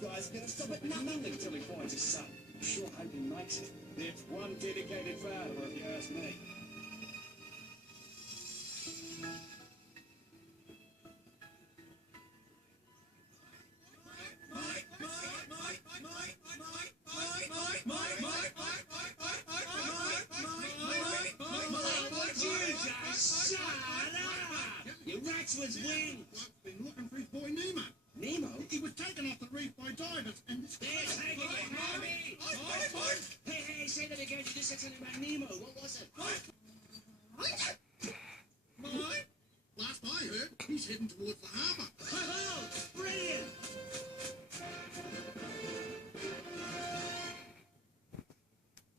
guys are going to stop at nothing until he finds his son. I'm sure hope he makes it. It's one dedicated father, if you ask me. Your Ratswood's win! I've been looking for his boy Nemo. Nemo? He was taken off the reef by divers and this... They're taking it, Harvey! Hey, say that again. You just said something about Nemo. What was it? Mine? Last I heard, he's heading towards the harbour.